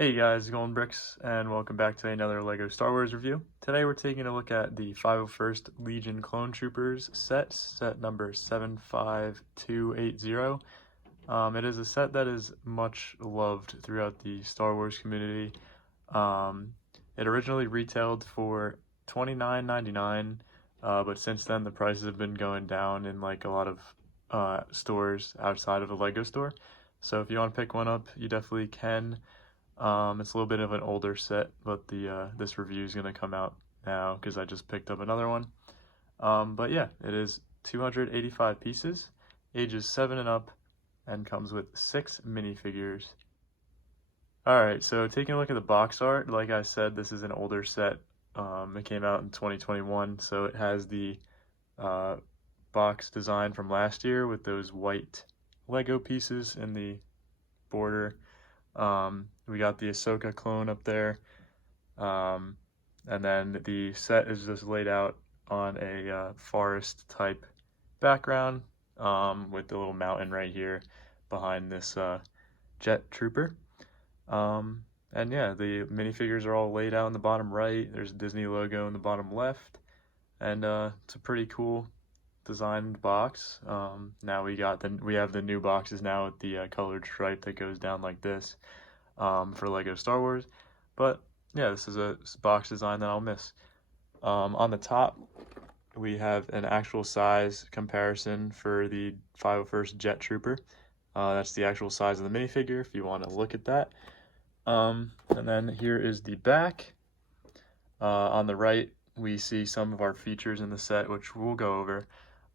Hey guys, Golden Bricks, and welcome back to another LEGO Star Wars review. Today we're taking a look at the 501st Legion Clone Troopers set number 75280. It is a set that is much loved throughout the Star Wars community. It originally retailed for $29.99, but since then the prices have been going down in like a lot of stores outside of the LEGO store. So if you want to pick one up, you definitely can. It's a little bit of an older set, but this review is going to come out now because I just picked up another one. But yeah, it is 285 pieces, ages 7 and up, and comes with 6 minifigures. Alright, so taking a look at the box art, like I said, this is an older set. It came out in 2021, so it has the box design from last year with those white Lego pieces in the border. We got the Ahsoka clone up there, and then the set is just laid out on a forest type background, with the little mountain right here behind this jet trooper. And yeah, the minifigures are all laid out in the bottom right. There's a Disney logo in the bottom left, and it's a pretty cool designed box. Now we have the new boxes now with the colored stripe that goes down like this, for LEGO Star Wars. But yeah, this is a box design that I'll miss. On the top, we have an actual size comparison for the 501st Jet Trooper. That's the actual size of the minifigure if you want to look at that. And then here is the back. On the right, we see some of our features in the set, which we'll go over.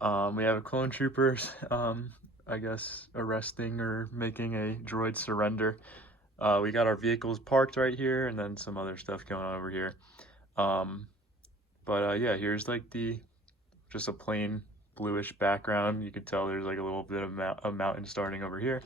We have a clone trooper, I guess, arresting or making a droid surrender. We got our vehicles parked right here, and then some other stuff going on over here. Yeah, here's like just a plain bluish background. You could tell there's like a little bit of a mountain starting over here.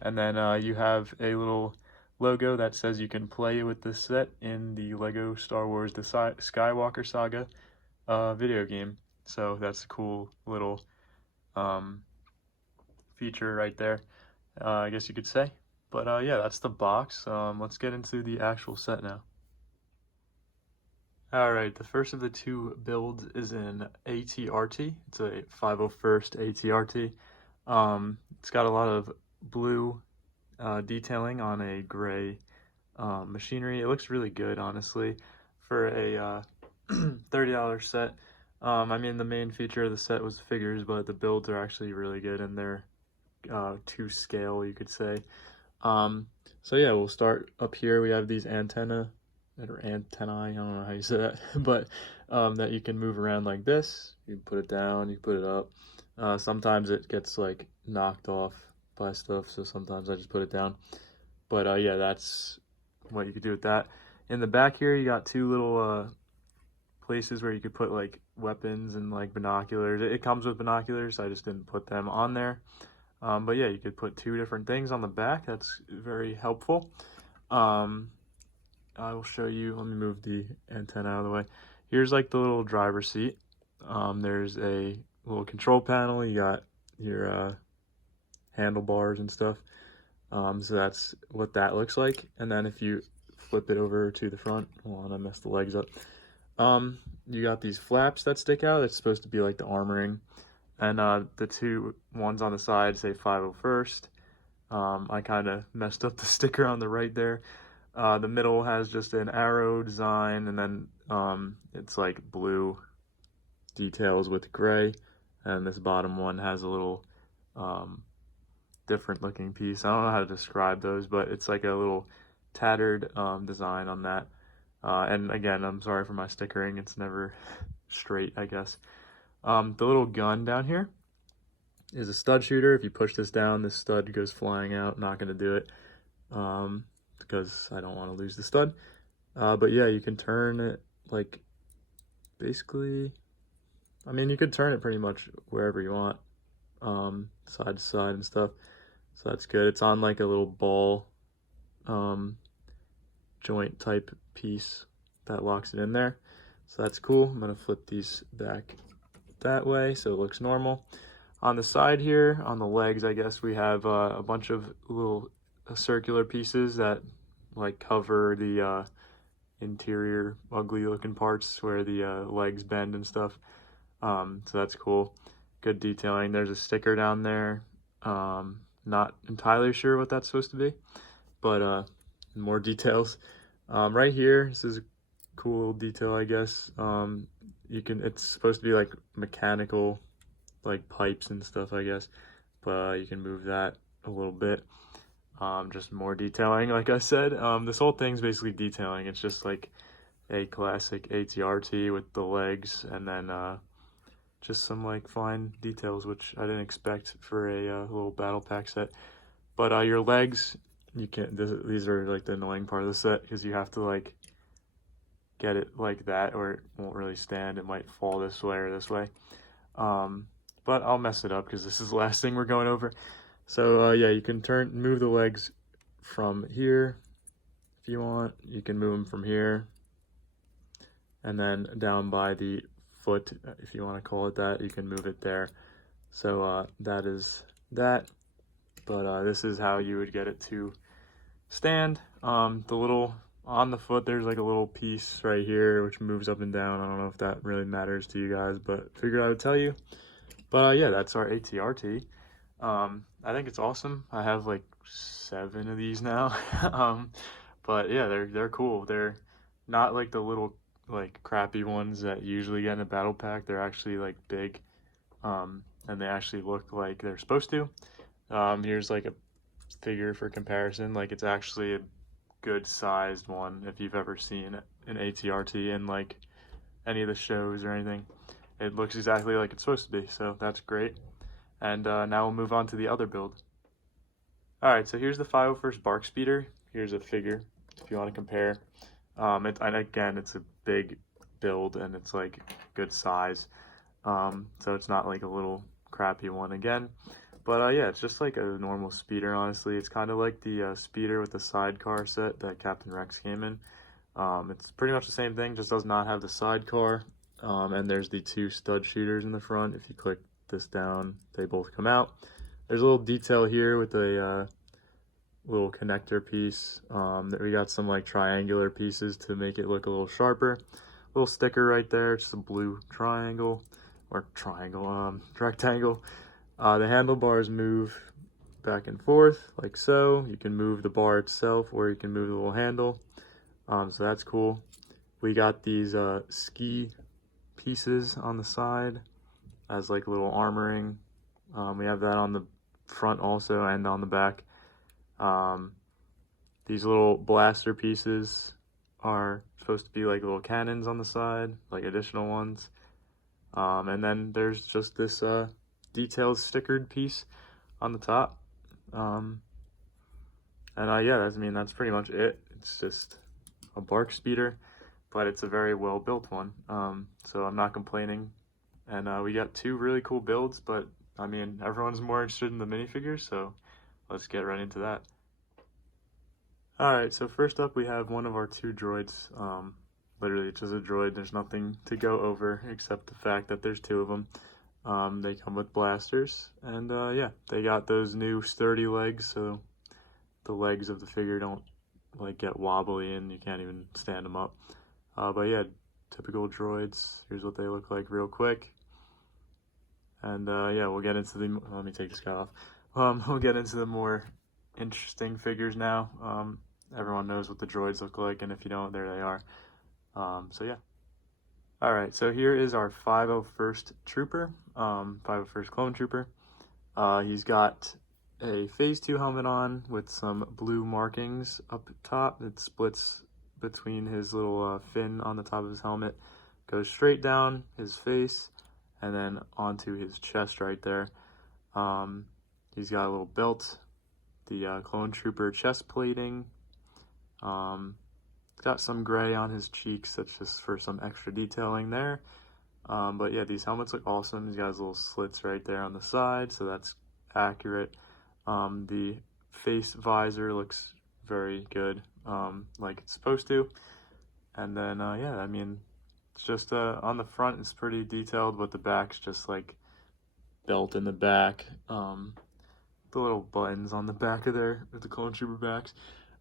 And then you have a little logo that says you can play with this set in the LEGO Star Wars The Skywalker Saga video game. So that's a cool little feature right there, I guess you could say. But yeah, that's the box. Let's get into the actual set now. Alright, the first of the two builds is in ATRT. It's a 501st ATRT. It's got a lot of blue detailing on a gray machinery. It looks really good, honestly, for a $30 set. I mean, the main feature of the set was the figures, but the builds are actually really good, and they're to scale, you could say. So yeah, we'll start up here. We have these antennae, I don't know how you say that, but that you can move around like this. You can put it down, you can put it up. Sometimes it gets like knocked off by stuff, so sometimes I just put it down. But yeah, that's what you could do with that. In the back here, you got two little places where you could put like weapons and like binoculars. It comes with binoculars, I just didn't put them on there. But yeah, you could put two different things on the back. That's very helpful. I will show you. Let me move the antenna out of the way. Here's like the little driver's seat. There's a little control panel. You got your handlebars and stuff. So that's what that looks like. And then if you flip it over to the front, hold on, I messed the legs up. You got these flaps that stick out. It's supposed to be like the armoring. And the two ones on the side say 501st. I kind of messed up the sticker on the right there. The middle has just an arrow design, and then it's like blue details with gray. And this bottom one has a little different looking piece. I don't know how to describe those, but it's like a little tattered design on that. And again, I'm sorry for my stickering. It's never straight, I guess. The little gun down here is a stud shooter. If you push this down, this stud goes flying out. Not going to do it because I don't want to lose the stud. But yeah, you can turn it like basically, I mean, you could turn it pretty much wherever you want, side to side and stuff. So that's good. It's on like a little ball joint type piece that locks it in there. So that's cool. I'm going to flip these back that way so it looks normal. On the side here, on the legs, I guess, we have a bunch of little circular pieces that like cover the interior ugly looking parts where the legs bend and stuff. So that's cool. Good detailing. There's a sticker down there. Not entirely sure what that's supposed to be, but more details. Right here, this is a cool detail, I guess. It's supposed to be like mechanical, like pipes and stuff, I guess, but you can move that a little bit. Just more detailing, like I said. This whole thing's basically detailing. It's just like a classic ATRT with the legs, and then just some like fine details, which I didn't expect for a little battle pack set. But your legs, you can't. These are like the annoying part of the set because you have to like get it like that, or it won't really stand. It might fall this way or this way. But I'll mess it up because this is the last thing we're going over. So yeah, you can move the legs from here if you want. You can move them from here, and then down by the foot, if you want to call it that, you can move it there. So that is that. But this is how you would get it to stand. The little on the foot, there's like a little piece right here which moves up and down. I don't know if that really matters to you guys, but figured I would tell you. But yeah, that's our ATRT. I think it's awesome. I have like 7 of these now. But yeah, they're cool. They're not like the little like crappy ones that you usually get in a battle pack. They're actually like big, and they actually look like they're supposed to. Here's like a figure for comparison. Like it's actually a good sized one if you've ever seen an ATRT in like any of the shows or anything. It looks exactly like it's supposed to be, so that's great. And now we'll move on to the other build. Alright, so here's the 501st Bark Speeder. Here's a figure if you want to compare. And again, it's a big build and it's like good size. So it's not like a little crappy one again. But yeah, it's just like a normal speeder, honestly. It's kind of like the speeder with the sidecar set that Captain Rex came in. It's pretty much the same thing, just does not have the sidecar. And there's the 2 stud shooters in the front. If you click this down, they both come out. There's a little detail here with a little connector piece. That we got some like triangular pieces to make it look a little sharper. Little sticker right there, just a blue triangle, or rectangle. The handlebars move back and forth like so. You can move the bar itself, or you can move the little handle. So that's cool. We got these ski pieces on the side as like little armoring. We have that on the front also and on the back. These little blaster pieces are supposed to be like little cannons on the side, like additional ones. And then there's just this detailed stickered piece on the top. And yeah, that's pretty much it. It's just a Bark Speeder, but it's a very well built one. So I'm not complaining. And we got 2 really cool builds, but I mean, everyone's more interested in the minifigures, so let's get right into that. Alright, so first up we have one of our 2 droids. Literally, it's just a droid. There's nothing to go over except the fact that there's 2 of them. They come with blasters, and yeah, they got those new sturdy legs, so the legs of the figure don't like get wobbly and you can't even stand them up. But yeah, typical droids. Here's what they look like real quick. And yeah, we'll get into the, let me take this guy off. We'll get into the more interesting figures now. Everyone knows what the droids look like, and if you don't, there they are. So yeah. Alright, so here is our 501st Trooper, 501st Clone Trooper. He's got a Phase 2 helmet on with some blue markings up top. It splits between his little fin on the top of his helmet, goes straight down his face, and then onto his chest right there. He's got a little belt, the Clone Trooper chest plating. Got some gray on his cheeks, that's just for some extra detailing there. But yeah, these helmets look awesome. He's got his little slits right there on the side, so that's accurate. The face visor looks very good, like it's supposed to. And then, yeah, I mean, it's just on the front, it's pretty detailed, but the back's just like belt in the back. The little buttons on the back of there with the Clone Trooper backs.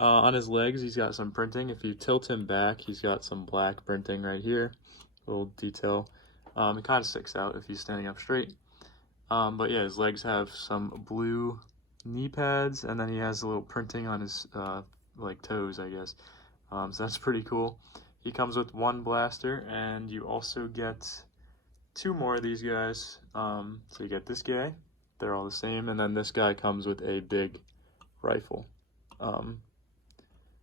On his legs, he's got some printing. If you tilt him back, he's got some black printing right here, little detail. It kind of sticks out if he's standing up straight. But yeah, his legs have some blue knee pads, and then he has a little printing on his like toes, I guess. So that's pretty cool. He comes with one blaster, and you also get two more of these guys. So you get this guy, they're all the same, and then this guy comes with a big rifle.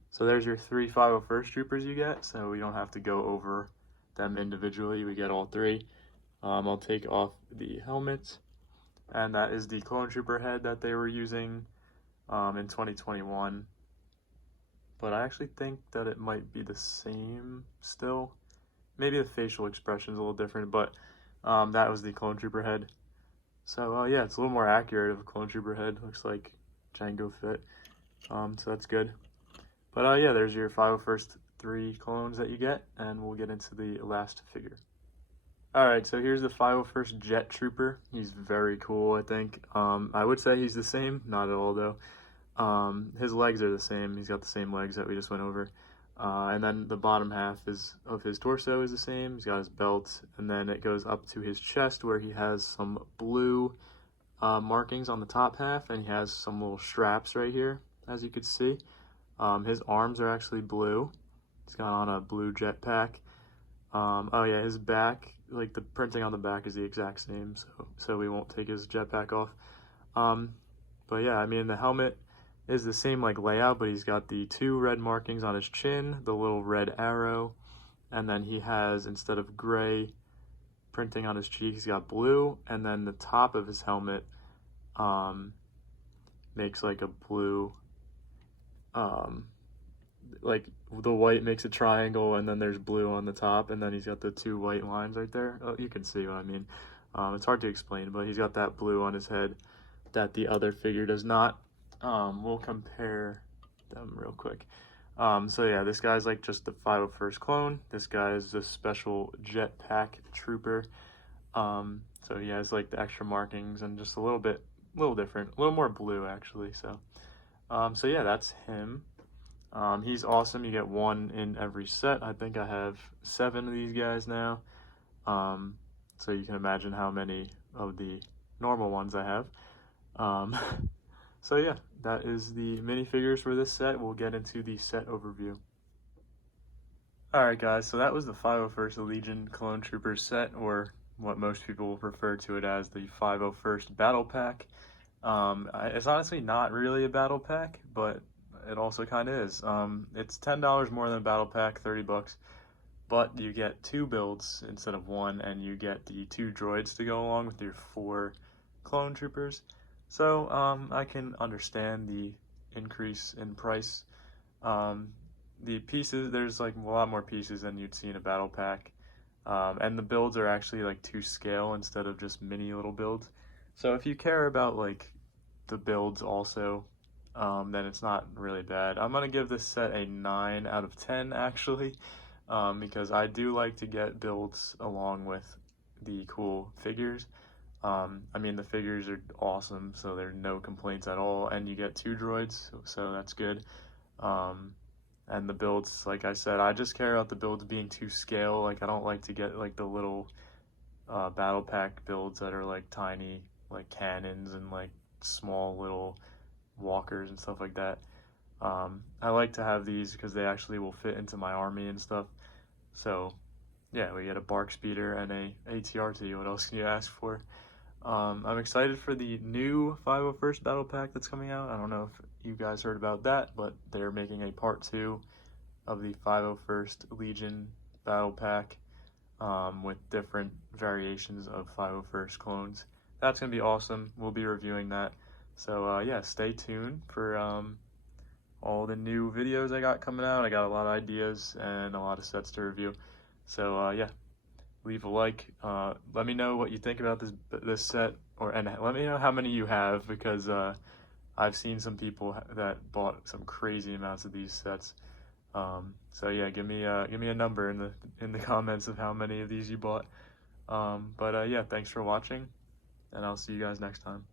So there's your 3 501st troopers you get, so we don't have to go over them individually, we get all 3. I'll take off the helmet, and that is the clone trooper head that they were using in 2021. But I actually think that it might be the same still. Maybe the facial expression is a little different, but that was the clone trooper head. So yeah, it's a little more accurate of a clone trooper head. Looks like Jango Fett. So that's good. But yeah, there's your 501st 3 clones that you get, and we'll get into the last figure. Alright, so here's the 501st Jet Trooper. He's very cool, I think. I would say he's the same, not at all though. His legs are the same. He's got the same legs that we just went over. And then the bottom half of his torso is the same. He's got his belt, and then it goes up to his chest where he has some blue markings on the top half, and he has some little straps right here, as you could see. His arms are actually blue. He's got on a blue jetpack. Oh yeah, his back, like the printing on the back is the exact same, so we won't take his jetpack off. But yeah, I mean, the helmet is the same like layout, but he's got the 2 red markings on his chin, the little red arrow, and then he has, instead of gray printing on his cheek, he's got blue, and then the top of his helmet makes like a blue, like the white makes a triangle, and then there's blue on the top, and then he's got the 2 white lines right there. Oh, you can see what I mean. It's hard to explain, but he's got that blue on his head that the other figure does not. We'll compare them real quick. So yeah, this guy's like just the 501st clone. This guy is a special jetpack trooper. So he has like the extra markings and just a little different, a little more blue actually. So yeah, that's him. He's awesome. You get 1 in every set. I think I have 7 of these guys now. So you can imagine how many of the normal ones I have. So yeah, that is the minifigures for this set. We'll get into the set overview. Alright guys, so that was the 501st Legion Clone Troopers set, or what most people refer to it as the 501st Battle Pack. It's honestly not really a battle pack, but it also kind of is. It's $10 more than a battle pack, 30 bucks, but you get 2 builds instead of 1, and you get the 2 droids to go along with your 4 clone troopers. So I can understand the increase in price. The pieces, there's like a lot more pieces than you'd see in a battle pack, and the builds are actually like to scale instead of just mini little builds. So if you care about like the builds also, then it's not really bad. I'm gonna give this set a 9 out of 10 actually, because I do like to get builds along with the cool figures. I mean, the figures are awesome, so there are no complaints at all, and you get 2 droids, so that's good. And the builds, like I said, I just care about the builds being to scale. Like, I don't like to get like the little battle pack builds that are like tiny, like cannons and like small little walkers and stuff like that. I like to have these because they actually will fit into my army and stuff. So yeah, we get a bark speeder and a ATRT. What else can you ask for? I'm excited for the new 501st Battle Pack that's coming out. I don't know if you guys heard about that, but they're making a part 2 of the 501st Legion Battle Pack with different variations of 501st clones. That's going to be awesome. We'll be reviewing that. So yeah, stay tuned for all the new videos I got coming out. I got a lot of ideas and a lot of sets to review. So yeah. Leave a like. Let me know what you think about this set, and let me know how many you have, because I've seen some people that bought some crazy amounts of these sets. So yeah, give me a number in the comments of how many of these you bought. But yeah, thanks for watching, and I'll see you guys next time.